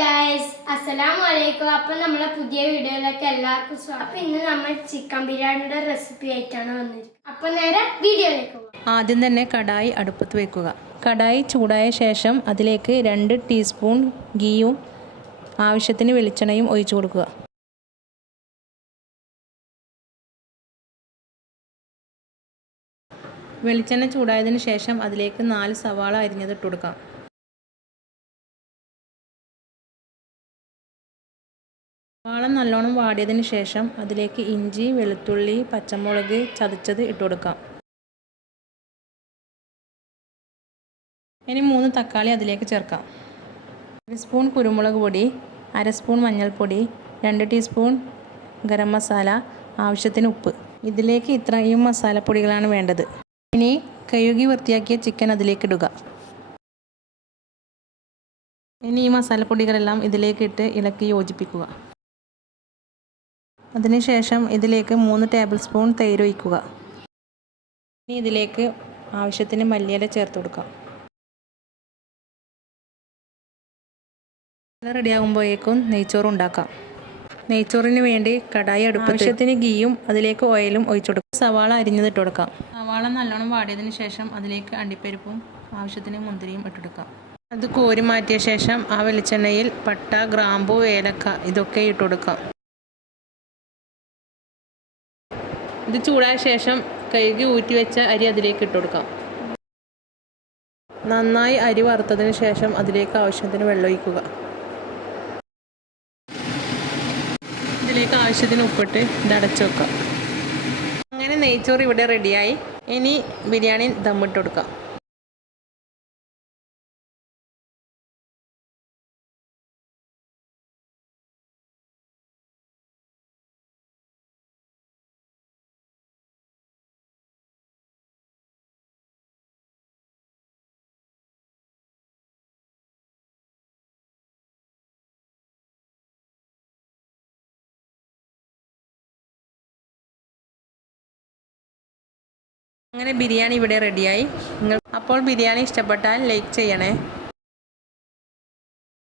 Guys അസ്സലാമു അലൈക്കും. അപ്പം നമ്മളെ പുതിയ വീഡിയോയിലേക്ക് എല്ലാവർക്കും സ്വാഗതം. അപ്പം ഇന്ന് നമ്മൾ ചിക്കൻ ബിരിയാണിയുടെ റെസിപ്പി ആയിട്ടാണ് വന്നിരിക്കുന്നത്. അപ്പം നേരെ വീഡിയോയിലേക്ക് പോകാം. ആദ്യം തന്നെ കടായി അടുപ്പത്ത് വെക്കുക. കടായി ചൂടായ ശേഷം അതിലേക്ക് 2 ടീസ്പൂൺ ഗീയും ആവശ്യത്തിന് വെളിച്ചെണ്ണയും ഒഴിച്ചു കൊടുക്കുക. വെളിച്ചെണ്ണ ചൂടായതിന് ശേഷം അതിലേക്ക് 4 സവാള അരിഞ്ഞത് ഇട്ട് കൊടുക്കാം. സവാള നല്ലോണം വാടിയതിന് ശേഷം അതിലേക്ക് ഇഞ്ചി, വെളുത്തുള്ളി, പച്ചമുളക് ചതച്ചത് ഇട്ട് കൊടുക്കാം. ഇനി 3 തക്കാളി അതിലേക്ക് ചേർക്കാം. 1 സ്പൂൺ കുരുമുളക് പൊടി, 1/2 സ്പൂൺ മഞ്ഞൾപ്പൊടി, 2 ടീസ്പൂൺ ഗരം മസാല, ആവശ്യത്തിന് ഉപ്പ്. ഇതിലേക്ക് ഇത്രയും മസാലപ്പൊടികളാണ് വേണ്ടത്. ഇനി കഴുകി വൃത്തിയാക്കിയ ചിക്കൻ അതിലേക്ക് ഇടുക. ഇനി ഈ മസാലപ്പൊടികളെല്ലാം ഇതിലേക്ക് ഇട്ട് ഇളക്കി യോജിപ്പിക്കുക. അതിനുശേഷം ഇതിലേക്ക് 3 ടേബിൾ സ്പൂൺ തൈര് ഒഴിക്കുക. ഇനി ഇതിലേക്ക് ആവശ്യത്തിന് മല്ലിയില ചേർത്ത് കൊടുക്കാം. റെഡിയാകുമ്പോഴേക്കും നെയ്ച്ചോറ് ഉണ്ടാക്കാം. നെയ്ച്ചോറിന് വേണ്ടി കടായി അടുപ്പത്ത് ആവശ്യത്തിന് ഗീയും അതിലേക്ക് ഓയിലും ഒഴിച്ചു കൊടുക്കാം. സവാള അരിഞ്ഞത് ഇട്ട് കൊടുക്കാം. സവാള നല്ലോണം വാടിയതിന് ശേഷം അതിലേക്ക് അണ്ടിപ്പരിപ്പും ആവശ്യത്തിന് മുന്തിരിയും ഇട്ടെടുക്കാം. അത് കോരി മാറ്റിയ ശേഷം ആ വെളിച്ചെണ്ണയിൽ പട്ട, ഗ്രാമ്പു, ഏലക്ക ഇതൊക്കെ ഇട്ട് കൊടുക്കാം. ഇത് ചൂടായ ശേഷം കഴുകി ഊറ്റി വെച്ച അരി അതിലേക്ക് ഇട്ട് കൊടുക്കാം. നന്നായി അരി വറുത്തതിന് ശേഷം അതിലേക്ക് ആവശ്യത്തിന് വെള്ളം ഒഴിക്കുക. ഇതിലേക്ക് ആവശ്യത്തിന് ഉപ്പിട്ട് ഇത് അടച്ചു വെക്കാം. അങ്ങനെ നെയ്ച്ചോറ് ഇവിടെ റെഡിയായി. ഇനി ബിരിയാണി ദമ്മിട്ട് കൊടുക്കാം. അങ്ങനെ ബിരിയാണി ഇവിടെ റെഡിയായി. അപ്പോൾ ബിരിയാണി ഇഷ്ടപ്പെട്ടാൽ ലൈക്ക് ചെയ്യണേ.